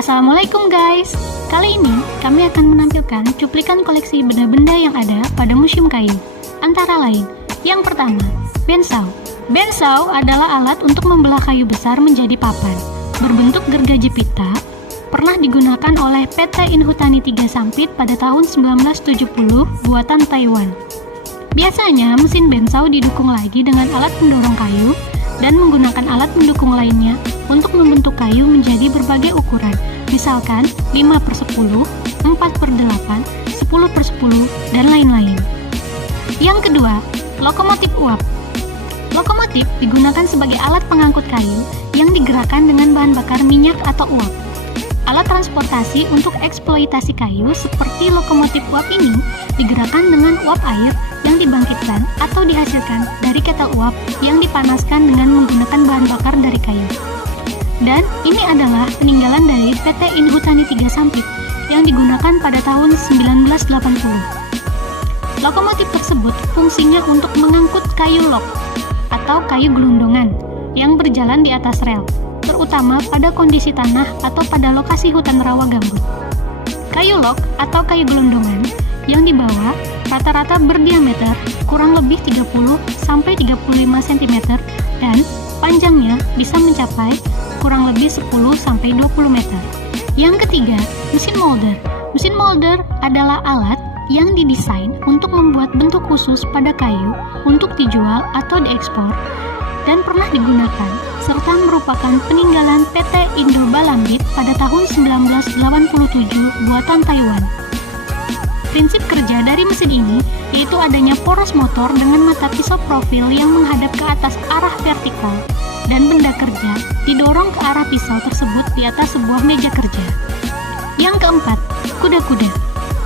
Assalamualaikum guys. Kali ini kami akan menampilkan cuplikan koleksi benda-benda yang ada pada Museum Kayu. Antara lain, yang pertama, bensaw. Bensaw adalah alat untuk membelah kayu besar menjadi papan, berbentuk gergaji pita, pernah digunakan oleh PT Inhutani 3 Sampit pada tahun 1970 buatan Taiwan. Biasanya mesin bensaw didukung lagi dengan alat pendorong kayu dan menggunakan alat pendukung lainnya untuk membentuk kayu menjadi berbagai ukuran, misalkan 5/10, 4/8, 10/10, dan lain-lain. Yang kedua, lokomotif uap. Lokomotif digunakan sebagai alat pengangkut kayu yang digerakkan dengan bahan bakar minyak atau uap. Alat transportasi untuk eksploitasi kayu seperti lokomotif uap ini digerakkan dengan uap air yang dibangkitkan atau dihasilkan dari ketel uap yang dipanaskan dengan menggunakan bahan bakar dari kayu. Dan ini adalah peninggalan dari PT Inhutani 3 Sampit yang digunakan pada tahun 1980. Lokomotif tersebut fungsinya untuk mengangkut kayu log atau kayu gelondongan yang berjalan di atas rel, terutama pada kondisi tanah atau pada lokasi hutan rawa gambut. Kayu log atau kayu gelondongan yang dibawa rata-rata berdiameter kurang lebih 30-35 cm dan panjangnya bisa mencapai kurang lebih 10-20 meter. Yang ketiga, mesin molder. Mesin molder adalah alat yang didesain untuk membuat bentuk khusus pada kayu untuk dijual atau diekspor dan pernah digunakan serta merupakan peninggalan PT Indo Balambit pada tahun 1987 buatan Taiwan. Prinsip kerja dari mesin ini yaitu adanya poros motor dengan mata pisau profil yang menghadap ke atas arah vertikal dan benda kerja didorong ke arah pisau tersebut di atas sebuah meja kerja. Yang keempat, kuda-kuda.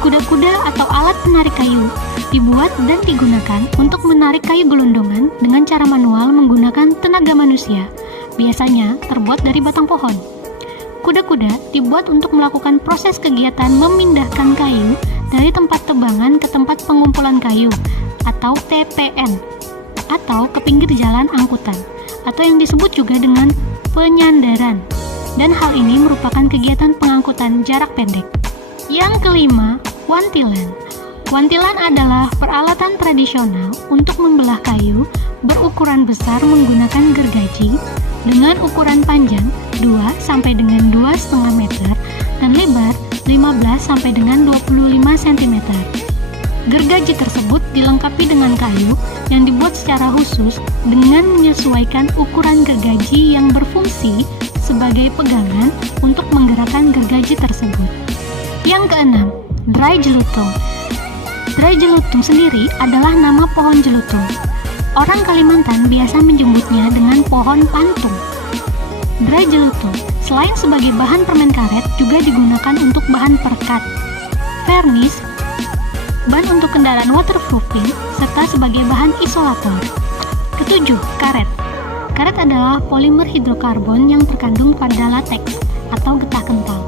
Kuda-kuda atau alat penarik kayu dibuat dan digunakan untuk menarik kayu gelondongan dengan cara manual menggunakan tenaga manusia, biasanya terbuat dari batang pohon. Kuda-kuda dibuat untuk melakukan proses kegiatan memindahkan kayu dari tempat tebangan ke tempat pengumpulan kayu atau TPN atau ke pinggir jalan angkutan atau yang disebut juga dengan penyandaran, dan hal ini merupakan kegiatan pengangkutan jarak pendek. Yang kelima, wantilan. Wantilan adalah peralatan tradisional untuk membelah kayu berukuran besar menggunakan gergaji dengan ukuran panjang 2 sampai dengan 2,5 meter dan lebar 15 sampai dengan 25 cm. Gergaji tersebut dilengkapi dengan kayu yang dibuat secara khusus dengan menyesuaikan ukuran gergaji yang berfungsi sebagai pegangan untuk menggerakkan gergaji tersebut. Yang keenam, drai jelutung. Drai jelutung sendiri adalah nama pohon jelutung. Orang Kalimantan biasa menyebutnya dengan pohon pantung. Drai jelutung selain sebagai bahan permen karet juga digunakan untuk bahan perekat, vernis, ban untuk kendaraan waterproofing, serta sebagai bahan isolator. Ketujuh, karet. Karet adalah polimer hidrokarbon yang terkandung pada lateks atau getah kental,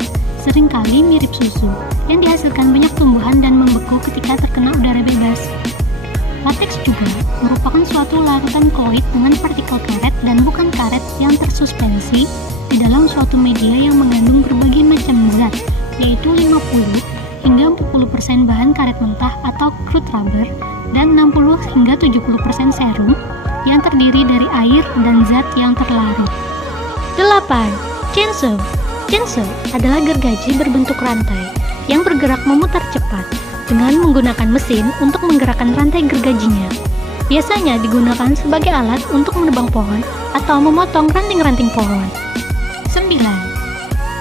seringkali mirip susu, yang dihasilkan banyak tumbuhan dan membeku ketika terkena udara bebas. Lateks juga merupakan suatu larutan koid dengan partikel karet dan bukan karet yang tersuspensi di dalam suatu media yang mengandung berbagai macam zat, yaitu 50 hingga 40% bahan karet mentah atau crude rubber dan 60 hingga 70% serum yang terdiri dari air dan zat yang terlarut. 8. Chainsaw. Chainsaw adalah gergaji berbentuk rantai yang bergerak memutar cepat dengan menggunakan mesin untuk menggerakkan rantai gergajinya. Biasanya digunakan sebagai alat untuk menebang pohon atau memotong ranting-ranting pohon. 9.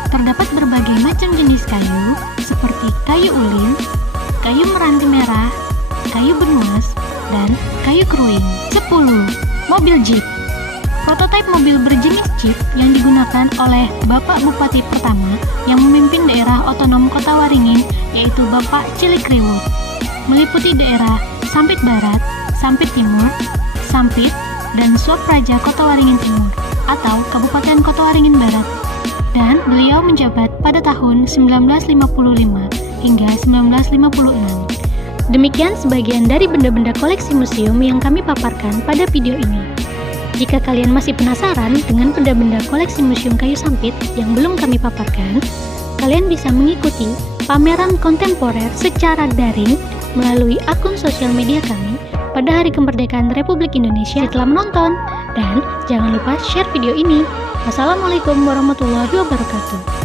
Terdapat berbagai macam jenis kayu seperti kayu ulin, kayu meranti merah, kayu benuas, dan kayu keruing. 10. Mobil jeep. Prototipe mobil berjenis jeep yang digunakan oleh Bapak Bupati pertama yang memimpin daerah otonom Kota Waringin yaitu Bapak Cilikriwut, meliputi daerah Sampit Barat, Sampit Timur, Sampit, dan Suapraja Kota Waringin Timur atau Kabupaten Kota Waringin Barat. Dan beliau menjabat pada tahun 1955 hingga 1956. Demikian sebagian dari benda-benda koleksi museum yang kami paparkan pada video ini. Jika kalian masih penasaran dengan benda-benda koleksi Museum Kayu Sampit yang belum kami paparkan, kalian bisa mengikuti pameran kontemporer secara daring melalui akun sosial media kami pada Hari Kemerdekaan Republik Indonesia setelah menonton. Dan jangan lupa share video ini. Wassalamualaikum warahmatullahi wabarakatuh.